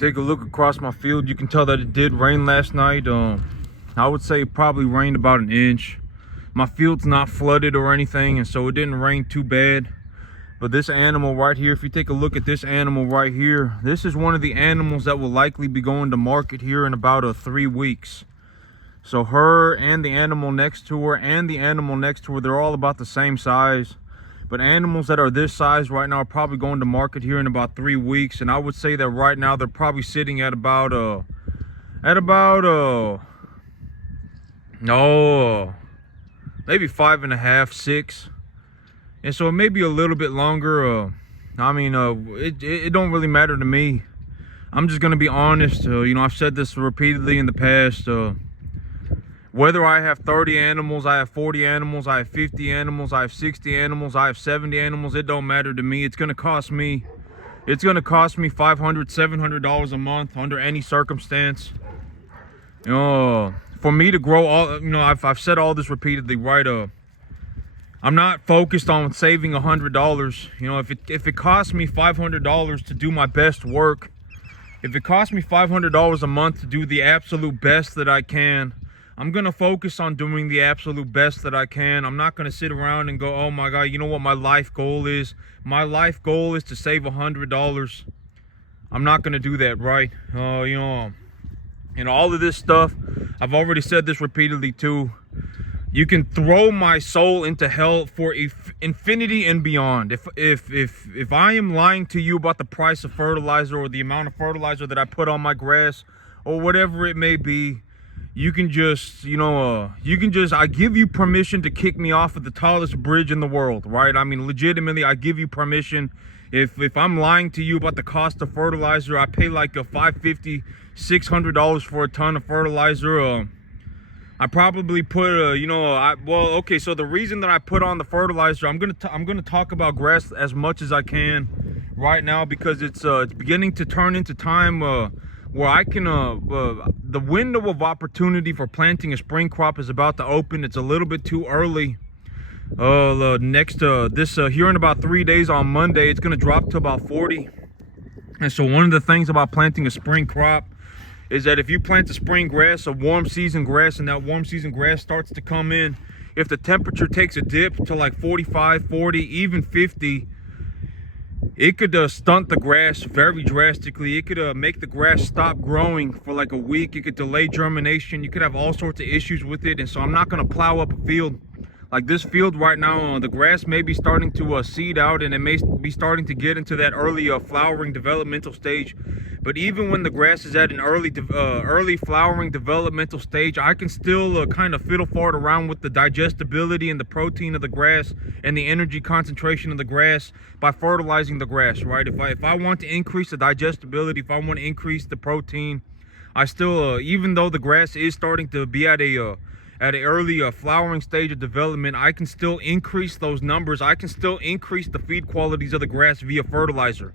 Take a look across my field. You can tell that it did rain last night. I would say it probably rained about an inch. My field's not flooded or anything, and so it didn't rain too bad. But this animal right here, if you take a look at this animal right here, this is one of the animals that will likely be going to market here in about 3 weeks. So her and the animal next to her and the animal next to her, they're all about the same size. But animals that are this size right now are probably going to market here in about 3 weeks. And I would say that right now they're probably sitting at about maybe 5.5, 6. And so it may be a little bit longer. It don't really matter to me. I'm just gonna be honest. I've said this repeatedly in the past. Whether I have 30 animals, I have 40 animals, I have 50 animals, I have 60 animals, I have 70 animals, it don't matter to me. It's gonna cost me $500, $700 a month under any circumstance. For me to grow all, I've said all this repeatedly, right? I'm not focused on saving $100. If it costs me $500 to do my best work, if it costs me $500 a month to do the absolute best that I can, I'm gonna focus on doing the absolute best that I can. I'm not gonna sit around and go, oh my God, you know what my life goal is? My life goal is to save $100. I'm not gonna do that, right? And all of this stuff, I've already said this repeatedly too. You can throw my soul into hell for infinity and beyond. If I am lying to you about the price of fertilizer or the amount of fertilizer that I put on my grass or whatever it may be, you can just, I give you permission to kick me off of the tallest bridge in the world, right? I mean, legitimately, I give you permission. If I'm lying to you about the cost of fertilizer, I pay like $550, $600 for a ton of fertilizer. I probably put so the reason that I put on the fertilizer, I'm gonna talk about grass as much as I can right now, because it's beginning to turn into time where I can the window of opportunity for planting a spring crop is about to open. It's a little bit too early. Here in about 3 days on Monday, it's gonna drop to about 40. And so one of the things about planting a spring crop is that if you plant a spring grass, a warm season grass, and that warm season grass starts to come in, if the temperature takes a dip to like 45, 40, even 50, it could stunt the grass very drastically. It could make the grass stop growing for like a week. It could delay germination. You could have all sorts of issues with it. And so I'm not going to plow up a field like this field right now. The grass may be starting to seed out, and it may be starting to get into that early flowering developmental stage. But even when the grass is at an early flowering developmental stage, I can still kind of fiddle fart around with the digestibility and the protein of the grass and the energy concentration of the grass by fertilizing the grass, right? If I want to increase the digestibility, if I want to increase the protein, I still, even though the grass is starting to be at an early flowering stage of development, I can still increase those numbers. I can still increase the feed qualities of the grass via fertilizer.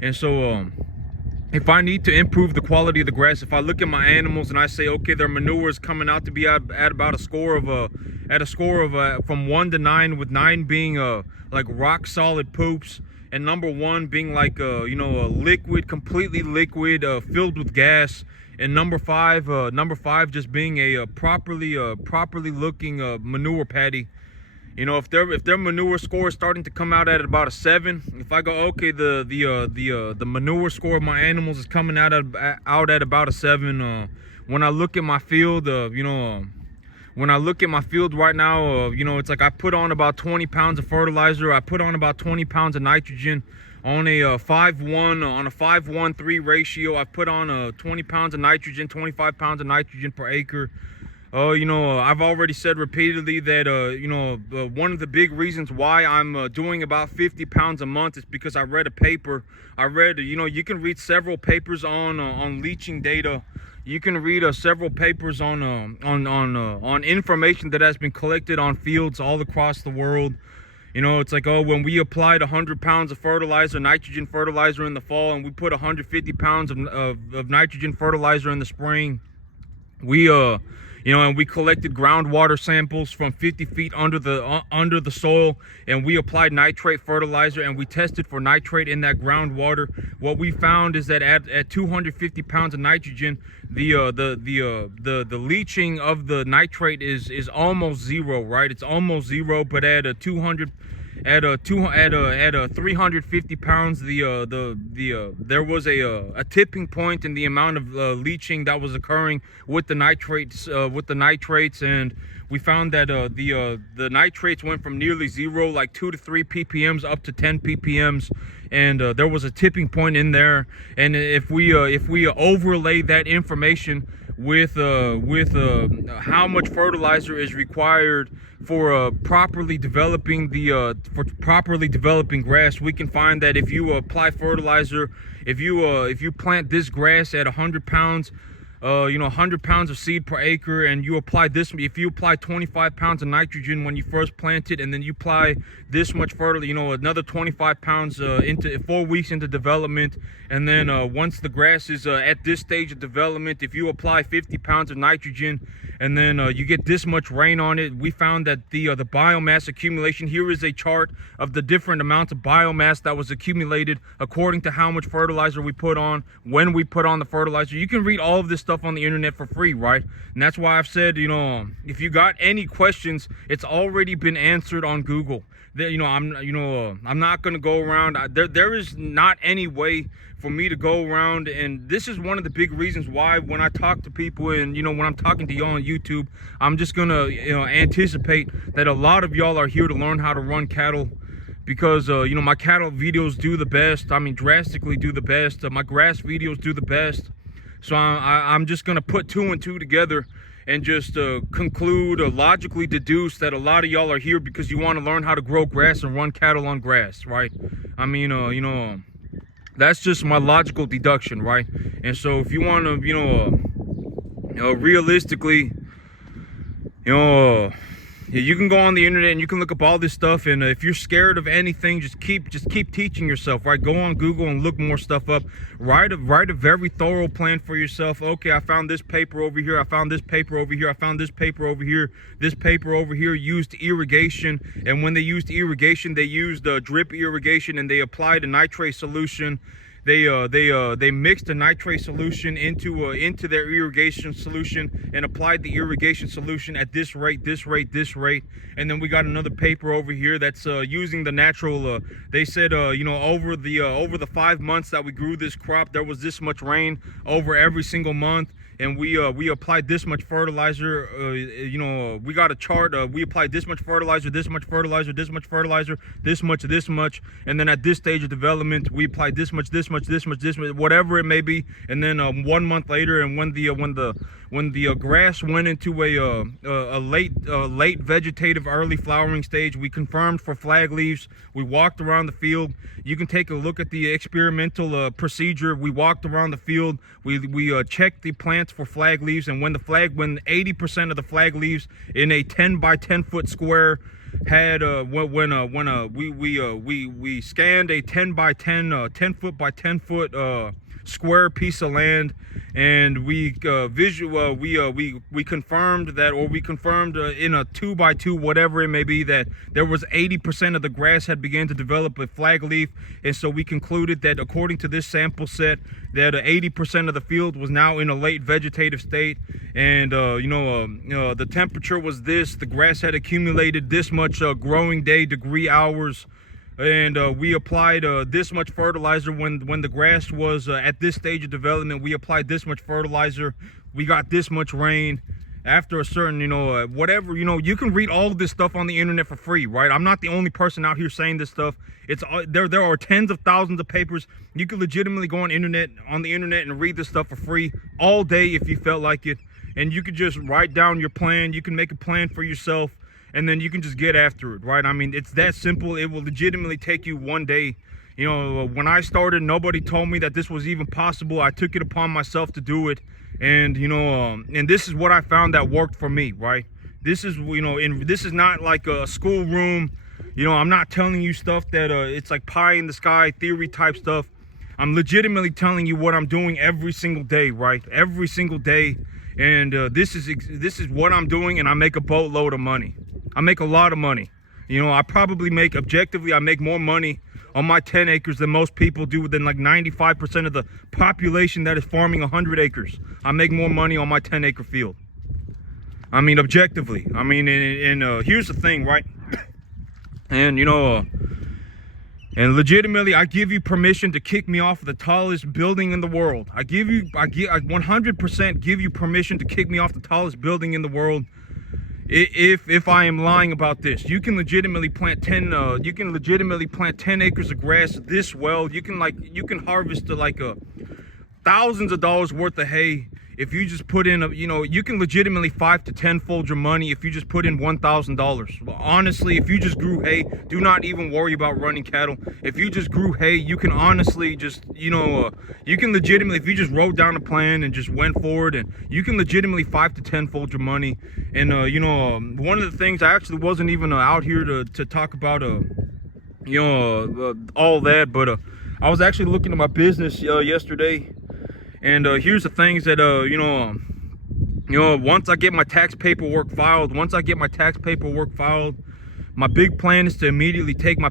And so if I need to improve the quality of the grass, if I look at my animals and I say, okay, their manure is coming out to be at about a score of from 1 to 9, with 9 being like rock solid poops, and number 1 being like a liquid, completely liquid, filled with gas, and number five just being a properly looking manure patty. If their manure score is starting to come out at about a 7, if I go, okay, the manure score of my animals is coming out at about a 7. When I look at my field, when I look at my field right now, it's like I put on about 20 pounds of fertilizer. I put on about 20 pounds of nitrogen on a 5:1 ratio. I put on 20 pounds of nitrogen, 25 pounds of nitrogen per acre. I've already said repeatedly that, one of the big reasons why I'm doing about 50 pounds a month is because I read a paper. You can read several papers on leaching data. You can read several papers on information that has been collected on fields all across the world. It's like, when we applied 100 pounds of fertilizer, nitrogen fertilizer in the fall, and we put 150 pounds of nitrogen fertilizer in the spring, You know, and we collected groundwater samples from 50 feet under the soil, and we applied nitrate fertilizer, and we tested for nitrate in that groundwater. What we found is that at 250 pounds of nitrogen, the leaching of the nitrate is almost zero, right? It's almost zero, but at a 350 pounds, there was a tipping point in the amount of leaching that was occurring with the nitrates, and we found that the nitrates went from nearly zero, like 2 to 3 ppms, up to 10 ppms, and there was a tipping point in there. And if we overlay that information with how much fertilizer is required for properly developing grass, we can find that if you apply fertilizer, if you plant this grass at 100 pounds, 100 pounds of seed per acre, and you apply this, if you apply 25 pounds of nitrogen when you first plant it, and then you apply this much fertilizer, another 25 pounds into 4 weeks into development, and then once the grass is at this stage of development, if you apply 50 pounds of nitrogen, and then you get this much rain on it, we found that the biomass accumulation, here is a chart of the different amounts of biomass that was accumulated according to how much fertilizer we put on, when we put on the fertilizer. You can read all of this stuff on the internet for free, right? And that's why I've said, if you got any questions, it's already been answered on Google. I'm not gonna go around. There is not any way for me to go around, and this is one of the big reasons why when I talk to people, and when I'm talking to y'all on YouTube, I'm just gonna anticipate that a lot of y'all are here to learn how to run cattle, because my cattle videos do the best. I mean, drastically do the best. My grass videos do the best. So I'm just gonna put 2 and 2 together and just conclude, logically deduce that a lot of y'all are here because you want to learn how to grow grass and run cattle on grass, right? I mean, that's just my logical deduction, right? And so if you want to, realistically, you can go on the internet and you can look up all this stuff, and if you're scared of anything, just keep teaching yourself, right? Go on Google and look more stuff up. Write a very thorough plan for yourself. Okay, I found this paper over here, I found this paper over here, I found this paper over here. This paper over here used irrigation, and when they used irrigation, they used drip irrigation, and they applied a nitrate solution. They mixed a nitrate solution into their irrigation solution and applied the irrigation solution at this rate, and then we got another paper over here that's using the natural. They said over the 5 months that we grew this crop, there was this much rain over every single month. And we applied this much fertilizer. We got a chart. We applied this much fertilizer, this much fertilizer, this much fertilizer, this much, and then at this stage of development, we applied this much, whatever it may be. And then 1 month later, and when the grass went into a late vegetative, early flowering stage, we confirmed for flag leaves. We walked around the field. You can take a look at the experimental procedure. We walked around the field. We checked the plants for flag leaves, and when 80% of the flag leaves in a 10 by 10 foot square had we scanned a 10 by 10 10 foot by 10 foot square piece of land, and we confirmed that, or we confirmed in a 2 by 2, whatever it may be, that there was 80% of the grass had begun to develop a flag leaf. And so we concluded that according to this sample set, that 80% of the field was now in a late vegetative state. And the temperature was this, the grass had accumulated this much growing day degree hours, and we applied this much fertilizer when the grass was at this stage of development. We applied this much fertilizer, we got this much rain. After a certain, whatever, you can read all of this stuff on the internet for free, right? I'm not the only person out here saying this stuff. It's there are tens of thousands of papers. You could legitimately go on the internet and read this stuff for free all day if you felt like it. And you could just write down your plan. You can make a plan for yourself, and then you can just get after it, right? I mean, it's that simple. It will legitimately take you one day. When I started, nobody told me that this was even possible. I took it upon myself to do it. And and this is what I found that worked for me, right? This is, and this is not like a schoolroom, I'm not telling you stuff that it's like pie in the sky theory type stuff. I'm legitimately telling you what I'm doing every single day, right? Every single day. And this is what I'm doing, and I make a boatload of money. I make a lot of money. You know, I probably make, objectively, I make more money on my 10 acres than most people do, than like 95% of the population that is farming 100 acres. I make more money on my 10-acre field. I mean, objectively. I mean, and here's the thing, right? And, you know, and legitimately, I give you permission to kick me off of the tallest building in the world. I 100% give you permission to kick me off the tallest building in the world. If I am lying about this, you can legitimately plant 10 acres of grass this well. You can harvest thousands of dollars worth of hay if you just put in you can legitimately 5 to 10 fold your money if you just put in $1,000. Honestly, if you just grew hay, do not even worry about running cattle. If you just grew hay, you can honestly just you can legitimately, if you just wrote down a plan and just went forward, and you can legitimately 5 to 10 fold your money. And one of the things, I actually wasn't even out here to talk about all that, but I was actually looking at my business yesterday. And here's the things that once I get my tax paperwork filed, my big plan is to immediately take my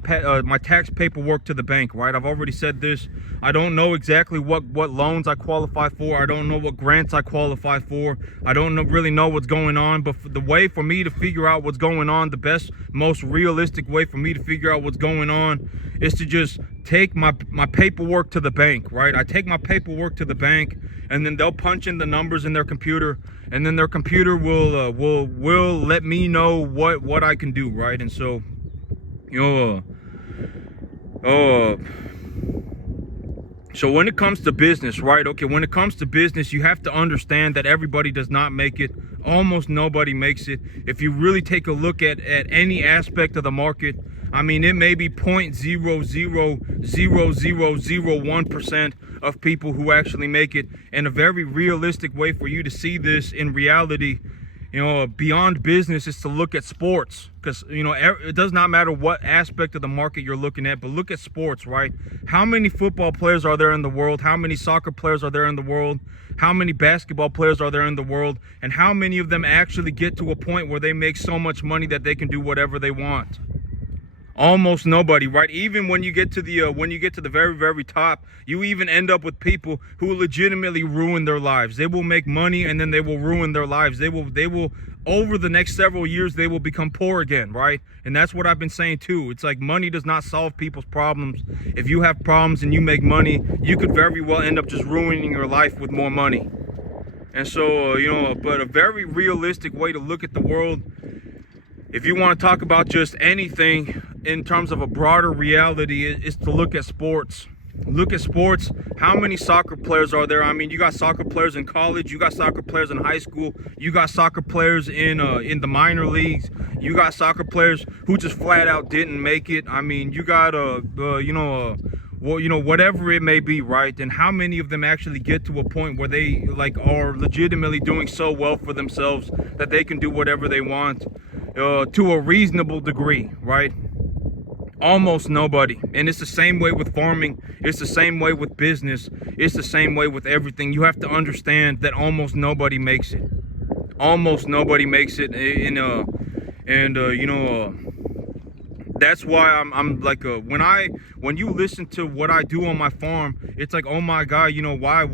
tax paperwork to the bank, right? I've already said this. I don't know exactly what loans I qualify for. I don't know what grants I qualify for. I don't really know what's going on. But the way for me to figure out what's going on, the best, most realistic way for me to figure out what's going on is to just take my paperwork to the bank, right? I take my paperwork to the bank, and then they'll punch in the numbers in their computer, and then their computer will let me know what I can do, right? And so, so when it comes to business, right? Okay, when it comes to business, you have to understand that everybody does not make it. Almost nobody makes it. If you really take a look at any aspect of the market, I mean, it may be 0.00001% of people who actually make it. And a very realistic way for you to see this in reality, beyond business, is to look at sports. Because, it does not matter what aspect of the market you're looking at, but look at sports, right? How many football players are there in the world? How many soccer players are there in the world? How many basketball players are there in the world? And how many of them actually get to a point where they make so much money that they can do whatever they want? Almost nobody, right? Even when you get to the very, very top, you even end up with people who legitimately ruin their lives. They will make money, and then they will ruin their lives. They will over the next several years, they will become poor again, right? And that's what I've been saying too. It's like money does not solve people's problems. If you have problems and you make money, you could very well end up just ruining your life with more money. And so, but a very realistic way to look at the world, if you want to talk about just anything in terms of a broader reality, is to look at sports. Look at sports. How many soccer players are there? I mean, you got soccer players in college, you got soccer players in high school, you got soccer players in the minor leagues, you got soccer players who just flat out didn't make it. I mean, you got whatever it may be, right? And how many of them actually get to a point where they are legitimately doing so well for themselves that they can do whatever they want to a reasonable degree, right? Almost nobody. And it's the same way with farming. It's the same way with business. It's the same way with everything. You have to understand that almost nobody makes it. Almost nobody makes it. That's why I'm like, when you listen to what I do on my farm, it's like, oh my God, why,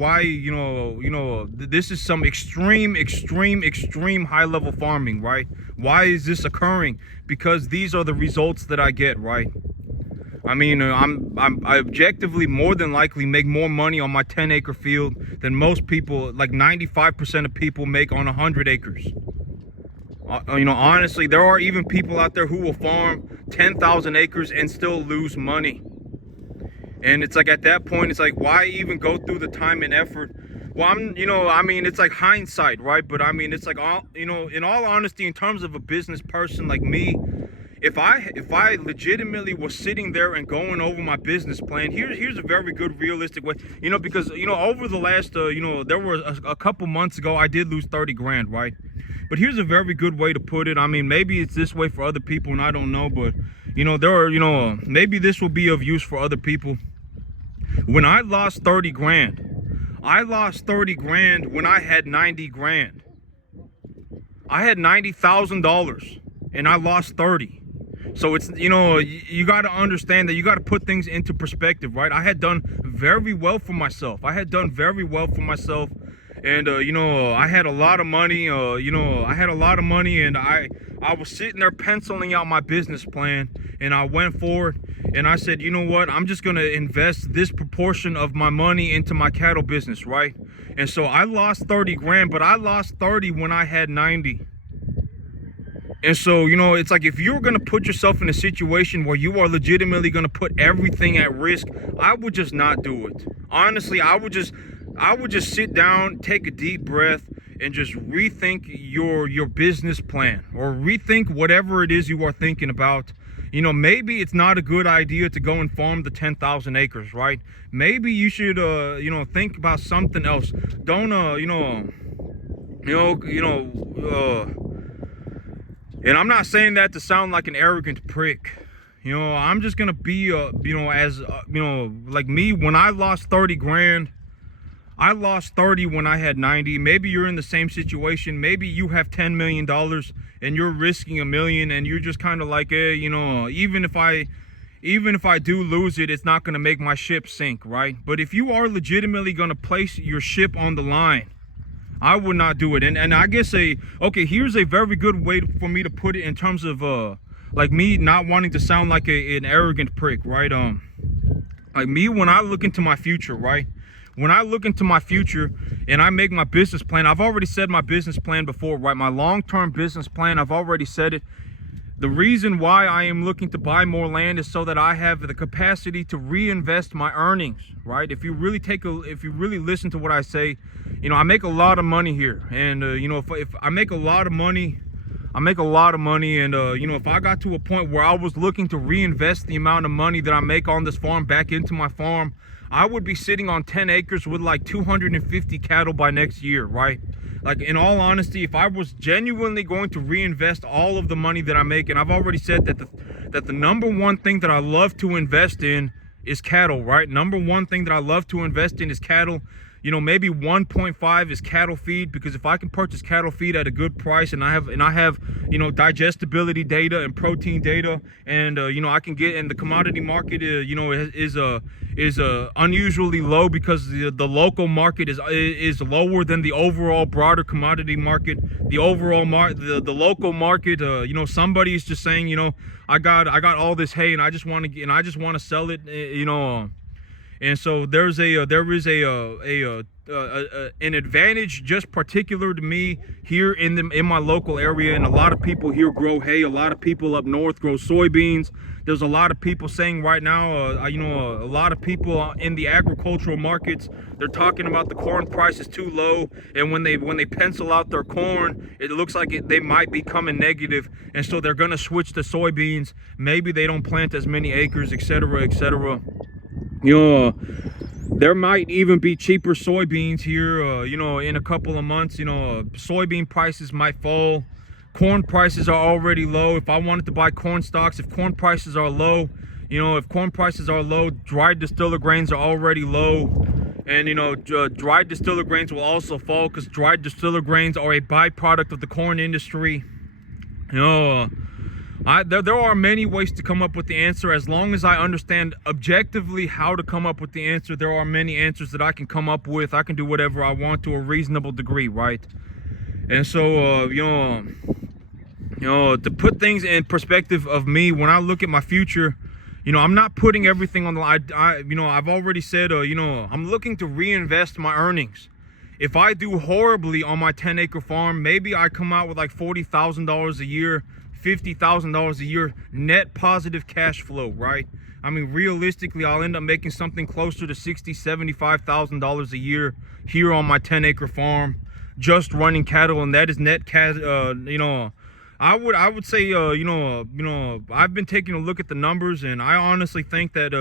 this is some extreme high level farming, right? Why is this occurring? Because these are the results that I get, right? I mean, I objectively more than likely make more money on my 10-acre field than most people, like 95% of people make on 100 acres. Honestly, there are even people out there who will farm 10,000 acres and still lose money. And it's like, at that point, it's like, why even go through the time and effort? Well, it's like hindsight, right? But I mean, it's like, in all honesty, in terms of a business person like me, if I legitimately was sitting there and going over my business plan, here's a very good realistic way, because over the last there were a couple months ago, I did lose 30 grand, right? But here's a very good way to put it. I mean, maybe it's this way for other people, and I don't know, but maybe this will be of use for other people. When I lost 30 grand I lost 30 grand when I had 90 grand. I had $90,000 and I lost 30. So it's, you got to understand that you got to put things into perspective, right? I had done very well for myself. And, I had a lot of money, and I was sitting there penciling out my business plan, and I went forward and I said, you know what? I'm just going to invest this proportion of my money into my cattle business, right? And so I lost 30 grand, but I lost 30 when I had 90. And so, it's like, if you're going to put yourself in a situation where you are legitimately going to put everything at risk, I would just not do it. Honestly, I would just sit down, take a deep breath, and just rethink your business plan, or rethink whatever it is you are thinking about. Maybe it's not a good idea to go and farm the 10,000 acres, right? Maybe you should, think about something else. Don't, and I'm not saying that to sound like an arrogant prick. I'm just gonna be, like me, when I lost 30 grand, I lost 30 when I had 90. Maybe you're in the same situation. Maybe you have $10 million and you're risking $1 million, and you're just kind of like, even if I do lose it, it's not gonna make my ship sink, right? But if you are legitimately gonna place your ship on the line, I would not do it. And I guess here's a very good way for me to put it in terms of like me not wanting to sound like an arrogant prick, right? Like me, when I look into my future, right? When I look into my future and I make my business plan, I've already said my business plan before, right? My long-term business plan, I've already said it. The reason why I am looking to buy more land is so that I have the capacity to reinvest my earnings, right? If you really listen to what I say, I make a lot of money here, and if I make a lot of money, and if I got to a point where I was looking to reinvest the amount of money that I make on this farm back into my farm, I would be sitting on 10 acres with like 250 cattle by next year, right? Like, in all honesty, if I was genuinely going to reinvest all of the money that I make, and I've already said that the number one thing that I love to invest in is cattle, right? Number one thing that I love to invest in is cattle. Maybe 1.5 is cattle feed, because if I can purchase cattle feed at a good price, and I have digestibility data and protein data, and I can get, and the commodity market is unusually low, because the local market is lower than the overall broader commodity market. The overall the local market, somebody is just saying, I got all this hay and I just want to sell it, and so there is an advantage just particular to me here in my local area. And a lot of people here grow hay. A lot of people up north grow soybeans. There's a lot of people saying right now, a lot of people in the agricultural markets, they're talking about the corn price is too low, and when they pencil out their corn, it looks like they might be coming negative, and so they're gonna switch to soybeans. Maybe they don't plant as many acres, etc., etc. There might even be cheaper soybeans here, in a couple of months. Soybean prices might fall. Corn prices are already low. If I wanted to buy corn stalks, if corn prices are low, dried distiller grains are already low. And, dried distiller grains will also fall, because dried distiller grains are a byproduct of the corn industry. There are many ways to come up with the answer. As long as I understand objectively how to come up with the answer, there are many answers that I can come up with. I can do whatever I want to a reasonable degree, right? And so, to put things in perspective of me, when I look at my future, I'm not putting everything on the line. I've already said, I'm looking to reinvest my earnings. If I do horribly on my 10-acre farm, maybe I come out with like $40,000 a year, $50,000 a year net positive cash flow, right? I mean, realistically, I'll end up making something closer to $60,000, $75,000 a year here on my 10-acre farm, just running cattle, and that is net cash. I would say, I've been taking a look at the numbers, and I honestly think that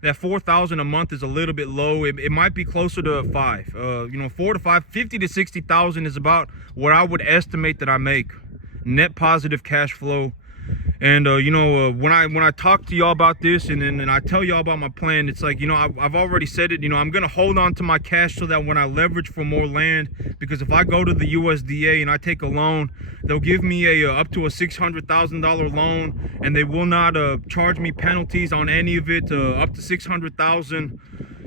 that $4,000 a month is a little bit low. It might be closer to 5. 4 to 5, 50 to 60,000 is about what I would estimate that I make net positive cash flow. And when I talk to y'all about this and I tell y'all about my plan, it's like, I've already said it. I'm gonna hold on to my cash so that when I leverage for more land, because if I go to the USDA and I take a loan, they'll give me a up to a $600,000 loan, and they will not charge me penalties on any of it, up to $600,000,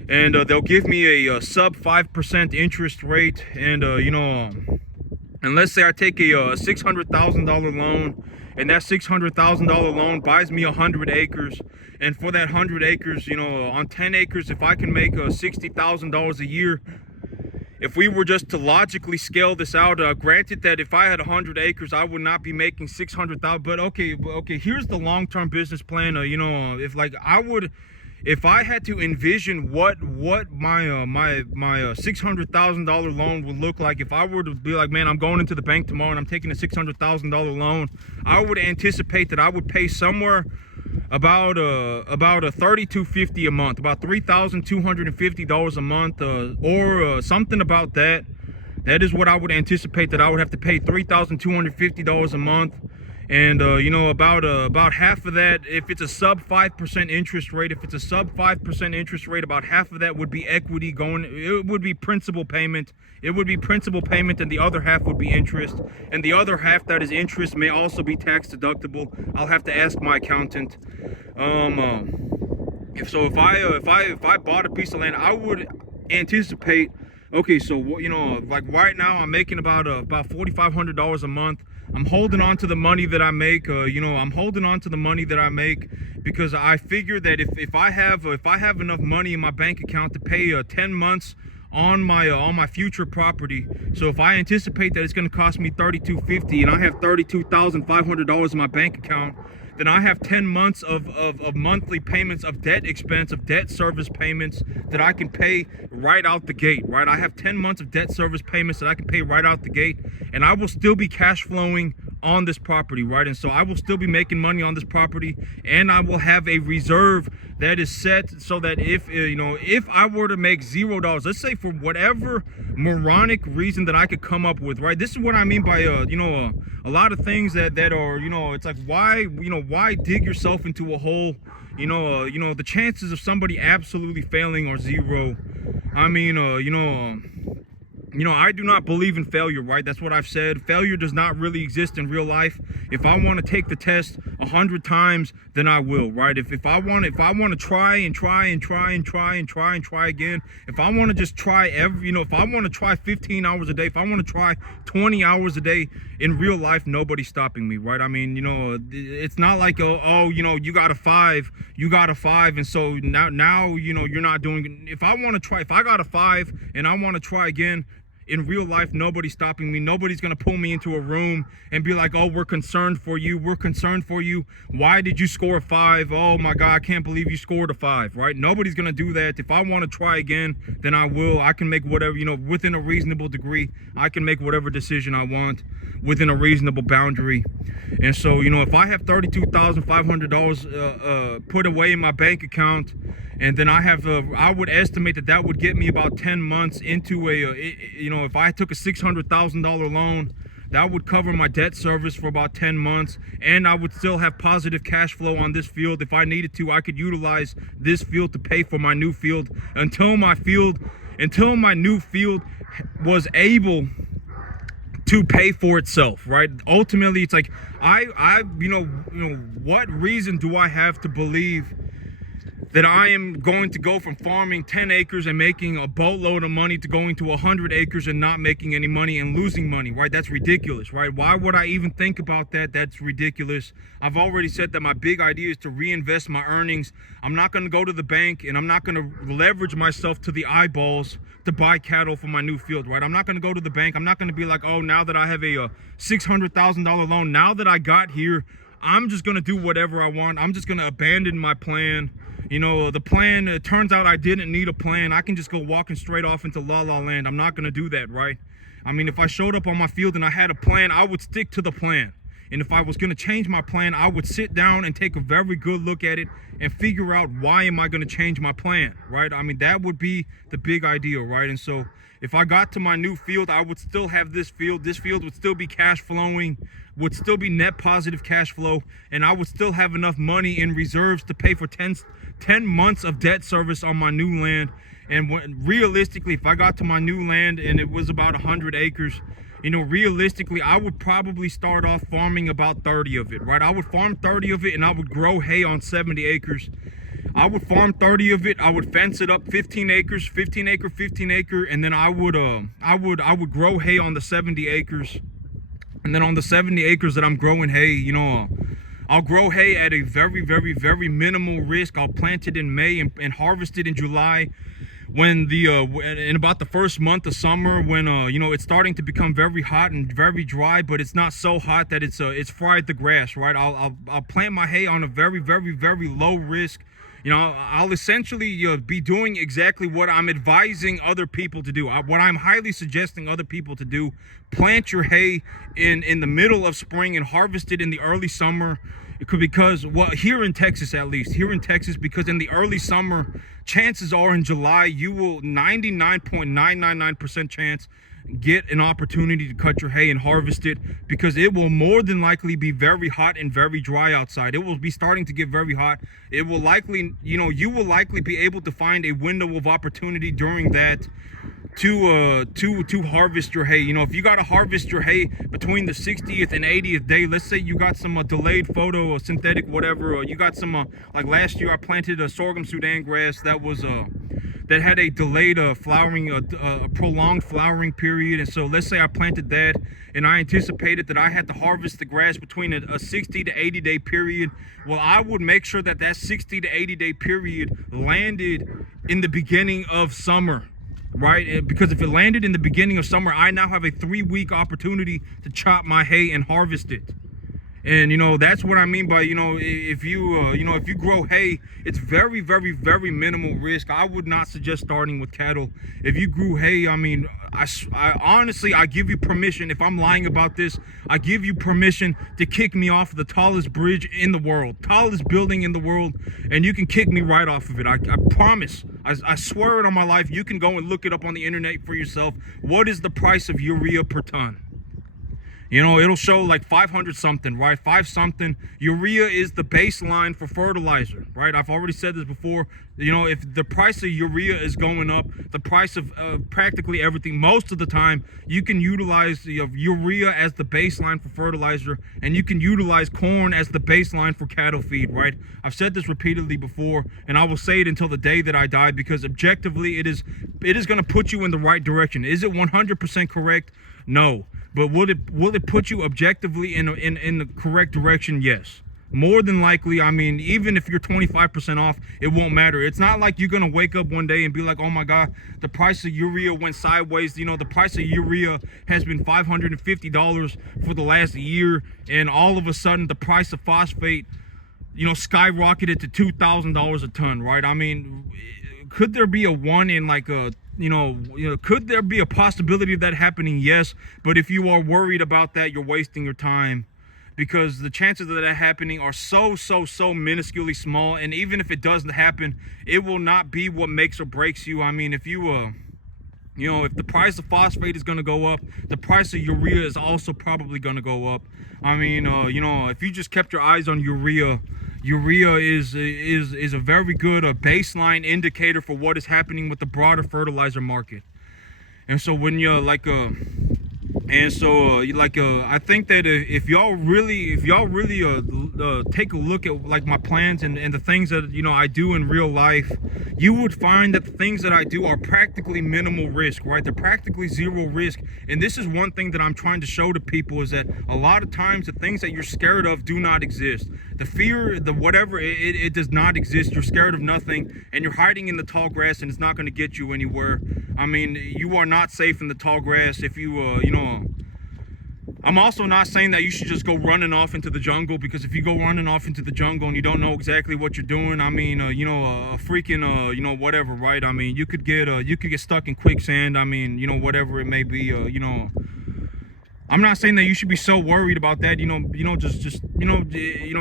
and they'll give me a sub 5% interest rate. And and let's say I take a $600,000 loan, and that $600,000 loan buys me 100 acres. And for that 100 acres, on 10 acres, if I can make $60,000 a year, if we were just to logically scale this out, granted that if I had 100 acres, I would not be making 600,000. But okay, here's the long-term business plan. If I had to envision what my $600,000 loan would look like, if I were to be like, man, I'm going into the bank tomorrow and I'm taking a $600,000 loan, I would anticipate that I would pay somewhere about a $3,250 a month, about $3,250 a month, or something about that. That is what I would anticipate that I would have to pay, $3,250 a month. And about half of that, if it's a sub 5% interest rate, about half of that would be equity going. It would be principal payment. And the other half would be interest. And the other half that is interest may also be tax deductible. I'll have to ask my accountant. If I bought a piece of land, I would anticipate. Okay, so like right now I'm making about $4,500 a month. I'm holding on to the money that I make. I'm holding on to the money that I make because I figure that if I have enough money in my bank account to pay 10 months on my future property. So if I anticipate that it's going to cost me $3,250 and I have $32,500 in my bank account, then I have 10 months of monthly payments of debt expense, of debt service payments that I can pay right out the gate, right? I have 10 months of debt service payments that I can pay right out the gate, and I will still be cash flowing on this property, right? And so I will still be making money on this property, and I will have a reserve that is set so that if I were to make $0, let's say for whatever moronic reason that I could come up with, right? This is what I mean by a lot of things that are, it's like, why dig yourself into a hole? The chances of somebody absolutely failing are zero. I mean, I do not believe in failure, right? That's what I've said. Failure does not really exist in real life. If I want to take the test 100 times, then I will, right? If I want to try again, if I want to just try if I want to try 15 hours a day, if I want to try 20 hours a day in real life, nobody's stopping me, right? I mean, it's not like, you got a 5, and so now you're not doing it. If I got a 5 and I want to try again, in real life, nobody's stopping me. Nobody's going to pull me into a room and be like, oh, we're concerned for you. Why did you score a 5? Oh my God, I can't believe you scored a 5, right? Nobody's going to do that. If I want to try again, then I will. I can make whatever, within a reasonable degree, I can make whatever decision I want within a reasonable boundary. And so, if I have $32,500 put away in my bank account, and then I would estimate that would get me about 10 months into if I took a $600,000 loan, that would cover my debt service for about 10 months, and I would still have positive cash flow on this field. If I needed to, I could utilize this field to pay for my new field until my new field was able to pay for itself, right? Ultimately, it's like what reason do I have to believe that I am going to go from farming 10 acres and making a boatload of money to going to 100 acres and not making any money and losing money, right? That's ridiculous, right? Why would I even think about that? That's ridiculous. I've already said that my big idea is to reinvest my earnings. I'm not going to go to the bank and I'm not going to leverage myself to the eyeballs to buy cattle for my new field, right? I'm not going to go to the bank. I'm not going to be like, oh, now that I have a $600,000 loan, now that I got here, I'm just going to do whatever I want. I'm just going to abandon my plan. The plan, it turns out I didn't need a plan. I can just go walking straight off into La La Land. I'm not going to do that, right? I mean, if I showed up on my field and I had a plan, I would stick to the plan. And if I was going to change my plan, I would sit down and take a very good look at it and figure out, why am I going to change my plan, right? I mean, that would be the big idea, right? And so if I got to my new field, I would still have this field. This field would still be cash flowing, would still be net positive cash flow, and I would still have enough money in reserves to pay for 10 months of debt service on my new land. And realistically, if I got to my new land and it was about 100 acres, you know, realistically, I would probably start off farming about 30 of it, right? I would farm 30 of it and I would grow hay on 70 acres. I would farm 30 of it. I would fence it up 15 acres, 15 acre, 15 acre. And then I would grow hay on the 70 acres. And then on the 70 acres that I'm growing hay, you know, I'll grow hay at a very, very, very minimal risk. I'll plant it in May and harvest it in July. When in about the first month of summer, when you know, it's starting to become very hot and very dry, but it's not so hot that it's fried the grass, right? I'll plant my hay on a very, very, very low risk. You know, I'll essentially be doing exactly what I'm advising other people to do. What I'm highly suggesting other people to do: plant your hay in the middle of spring and harvest it in the early summer. Because, well, here in Texas, at least here in Texas, because in the early summer, chances are in July you will 99.999% chance get an opportunity to cut your hay and harvest it, because it will more than likely be very hot and very dry outside. It will be starting to get very hot. It will likely, you know, you will likely be able to find a window of opportunity during that to harvest your hay. You know, if you got to harvest your hay between the 60th and 80th day, let's say you got some delayed photo or synthetic whatever, or you got some like last year I planted a sorghum Sudan grass that was that had a delayed flowering, a prolonged flowering period. And so let's say I planted that and I anticipated that I had to harvest the grass between a 60 to 80 day period. Well, I would make sure that that 60 to 80 day period landed in the beginning of summer, right? Because if it landed in the beginning of summer, I now have a 3-week opportunity to chop my hay and harvest it. And, you know, that's what I mean by, you know, if you, you know, if you grow hay, it's very, very, very minimal risk. I would not suggest starting with cattle. If you grew hay, I mean, I honestly, I give you permission. If I'm lying about this, I give you permission to kick me off the tallest bridge in the world, tallest building in the world, and you can kick me right off of it. I promise. I swear it on my life. You can go and look it up on the internet for yourself. What is the price of urea per ton? You know, it'll show like 500 something, right? 5 something. Urea is the baseline for fertilizer, right? I've already said this before. You know, if the price of urea is going up, the price of practically everything, most of the time, you can utilize urea as the baseline for fertilizer, and you can utilize corn as the baseline for cattle feed, right? I've said this repeatedly before, and I will say it until the day that I die, because objectively, it is going to put you in the right direction. Is it 100% correct? No. But will it put you objectively in the correct direction? Yes. More than likely. I mean, even if you're 25% off, it won't matter. It's not like you're gonna wake up one day and be like, oh my God, the price of urea went sideways. You know, the price of urea has been $550 for the last year, and all of a sudden the price of phosphate, you know, skyrocketed to $2,000 a ton, right? I mean, could there be a one in like a, you know, could there be a possibility of that happening? Yes. But if you are worried about that, you're wasting your time, because the chances of that happening are so minusculely small. And even if it doesn't happen, it will not be what makes or breaks you. I mean, if you, you know, if the price of phosphate is going to go up, the price of urea is also probably going to go up. I mean, you know, if you just kept your eyes on urea is a very good baseline indicator for what is happening with the broader fertilizer market. And so when you're like I think that if y'all really take a look at like my plans and the things that, you know, I do in real life, you would find that the things that I do are practically minimal risk, right? They're practically zero risk. And this is one thing that I'm trying to show to people, is that a lot of times the things that you're scared of do not exist. The fear, the whatever, it does not exist. You're scared of nothing, and you're hiding in the tall grass, and it's not going to get you anywhere. I mean, you are not safe in the tall grass if you, you know. I'm also not saying that you should just go running off into the jungle, because if you go running off into the jungle and you don't know exactly what you're doing, I mean, you know, a freaking, you know, whatever, right? I mean, you could get stuck in quicksand. I mean, you know, whatever it may be, you know. I'm not saying that you should be so worried about that.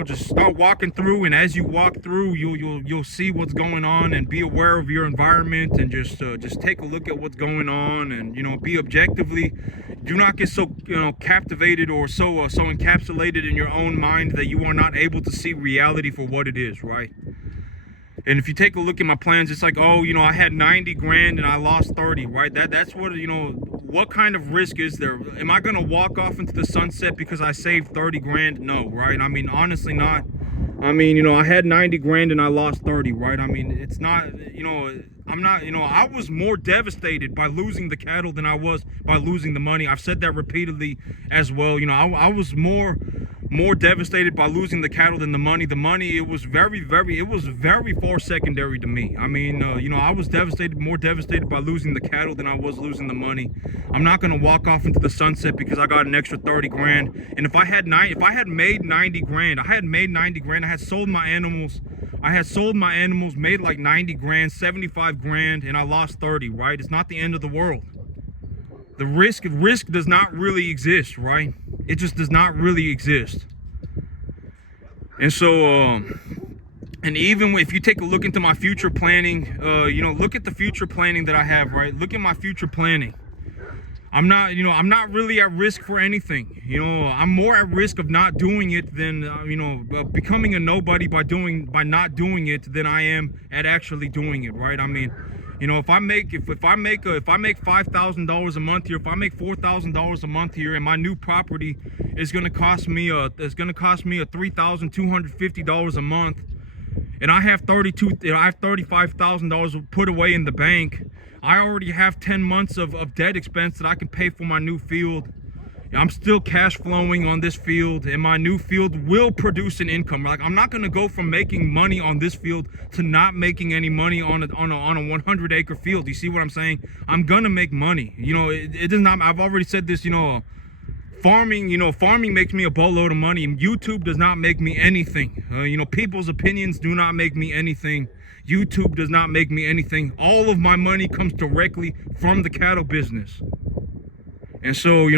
Just start walking through, and as you walk through, you'll see what's going on, and be aware of your environment, and just take a look at what's going on, and be objectively. Do not get so captivated or so encapsulated in your own mind that you are not able to see reality for what it is, right? And if you take a look at my plans, it's like, oh, I had 90 grand and I lost 30, right? That's what, what kind of risk is there? Am I going to walk off into the sunset because I saved 30 grand? No, right? I mean, honestly not. I mean, I had 90 grand and I lost 30, right? I mean, it's not, I'm not, I was more devastated by losing the cattle than I was by losing the money. I've said that repeatedly as well. I was more devastated by losing the cattle than the money. The money, it was very far secondary to me. I mean, I was more devastated by losing the cattle than I was losing the money. I'm not going to walk off into the sunset because I got an extra 30 grand. And if I had made 90 grand, I had sold my animals, made like 90 grand, 75 grand, and I lost 30, right? It's not the end of the world. The risk does not really exist, right? It just does not really exist. And so, and even if you take a look into my future planning, look at the future planning that I have, right? Look at my future planning. I'm not really at risk for anything. I'm more at risk of not doing it than, becoming a nobody by not doing it than I am at actually doing it, right? I mean, if I make $5,000 a month here, if I make $4,000 a month here, and my new property is going to cost me $3,250 a month, and I have $35,000 put away in the bank, I already have 10 months of debt expense that I can pay for my new field. I'm still cash flowing on this field, and my new field will produce an income. Like, I'm not going to go from making money on this field to not making any money on a 100-acre field. You see what I'm saying? I'm going to make money. It does not. I've already said this. Farming makes me a boatload of money. YouTube does not make me anything. People's opinions do not make me anything. YouTube does not make me anything. All of my money comes directly from the cattle business. And so,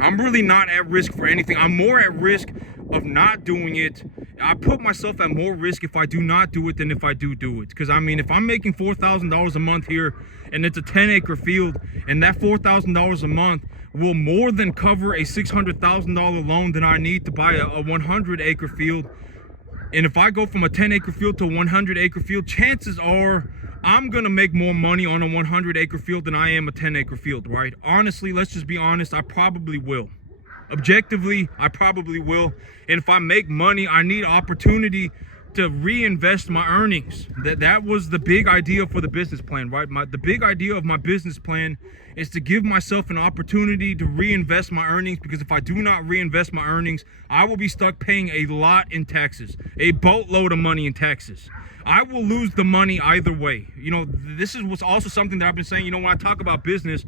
I'm really not at risk for anything. I'm more at risk of not doing it. I put myself at more risk if I do not do it than if I do it. Because, I mean, if I'm making $4,000 a month here and it's a 10-acre field, and that $4,000 a month will more than cover a $600,000 loan that I need to buy a 100-acre field. And if I go from a 10-acre field to a 100-acre field, chances are I'm going to make more money on a 100-acre field than I am a 10-acre field, right? Honestly, let's just be honest, I probably will. Objectively, I probably will. And if I make money, I need opportunity to reinvest my earnings. That was the big idea for the business plan, right? The big idea of my business plan is to give myself an opportunity to reinvest my earnings, because if I do not reinvest my earnings, I will be stuck paying a lot in taxes, a boatload of money in taxes. I will lose the money either way. This is what's also something that I've been saying. When I talk about business,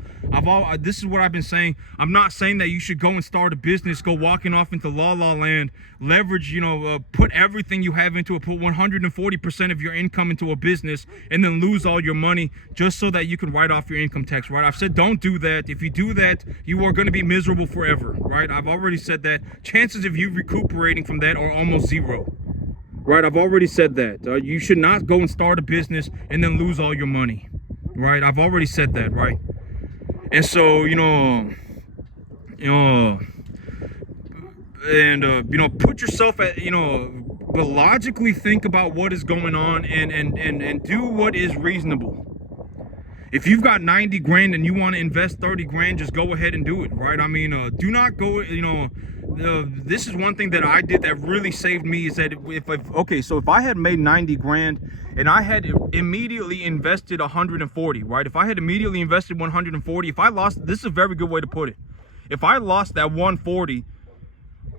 this is what I've been saying. I'm not saying that you should go and start a business, go walking off into la la land, leverage, put everything you have into it, put 140% of your income into a business, and then lose all your money just so that you can write off your income tax, right? I've said don't do that. If you do that, you are going to be miserable forever, right? I've already said that. Chances of you recuperating from that are almost zero. Right, I've already said that. You should not go and start a business and then lose all your money. Right, I've already said that, right? And so, put yourself at, but logically think about what is going on and do what is reasonable. If you've got 90 grand and you want to invest 30 grand, just go ahead and do it, right? I mean, do not go, this is one thing that I did that really saved me, is that if I had made 90 grand and I had immediately invested 140, right? If I had immediately invested 140, if I lost, this is a very good way to put it. If I lost that 140,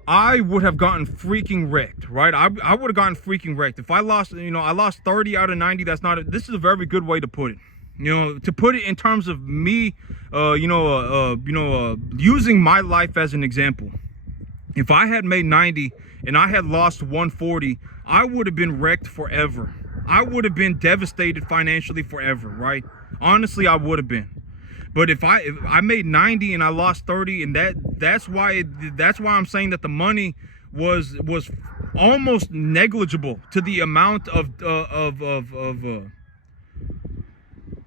I would have gotten freaking wrecked, right? I would have gotten freaking wrecked. If I lost, I lost 30 out of 90, this is a very good way to put it. To put it in terms of me, using my life as an example. If I had made 90 and I had lost 140, I would have been wrecked forever. I would have been devastated financially forever, right? Honestly, I would have been. But if I made 90 and I lost 30, and that's why I'm saying that the money was almost negligible to the amount of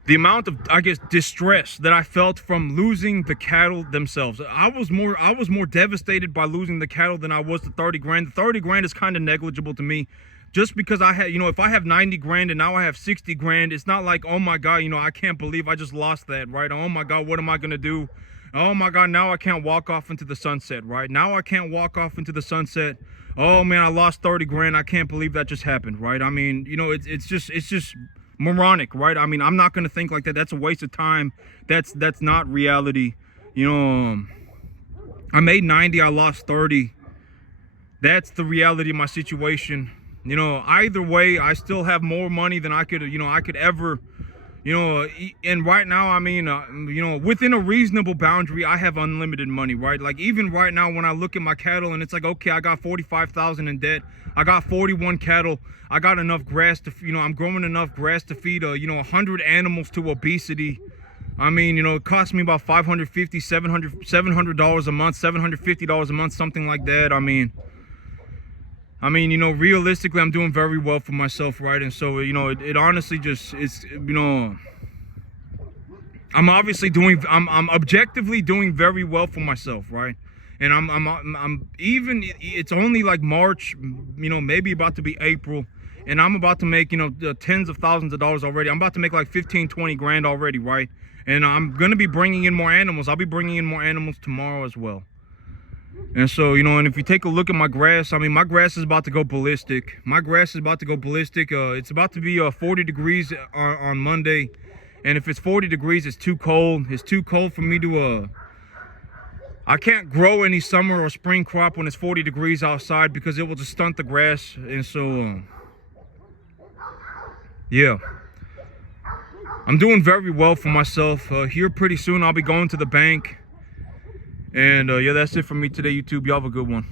the amount of, I guess, distress that I felt from losing the cattle themselves. I was more devastated by losing the cattle than I was the 30 grand. The 30 grand is kind of negligible to me, just because I had, if I have 90 grand and now I have 60 grand, it's not like, oh my God, I can't believe I just lost that, right? Oh my God, what am I gonna do? Oh my God, now I can't walk off into the sunset, right? Now I can't walk off into the sunset. Oh man, I lost 30 grand. I can't believe that just happened, right? I mean, it's just moronic, right? I mean, I'm not gonna think like that. That's a waste of time. That's not reality. I made 90, I lost 30. That's the reality of my situation. Either way, I still have more money than I could ever, and right now, I mean, within a reasonable boundary, I have unlimited money, right? Like, even right now, when I look at my cattle and it's like, okay, I got 45,000 in debt. I got 41 cattle. I got enough grass to, I'm growing enough grass to feed, 100 animals to obesity. I mean, it costs me about $550, $700 a month, $750 a month, something like that. I mean, realistically, I'm doing very well for myself, right? And so, it honestly just, I'm objectively doing very well for myself, right? And I'm even, it's only like March, maybe about to be April, and I'm about to make, tens of thousands of dollars already. I'm about to make like 15, 20 grand already, right? And I'm going to be bringing in more animals. I'll be bringing in more animals tomorrow as well. And so, and if you take a look at my grass, I mean, my grass is about to go ballistic. My grass is about to go ballistic. It's about to be 40 degrees on Monday. And if it's 40 degrees, it's too cold. It's too cold for me to, I can't grow any summer or spring crop when it's 40 degrees outside, because it will just stunt the grass. And so, yeah. I'm doing very well for myself. Here pretty soon, I'll be going to the bank. And yeah, that's it for me today, YouTube. Y'all have a good one.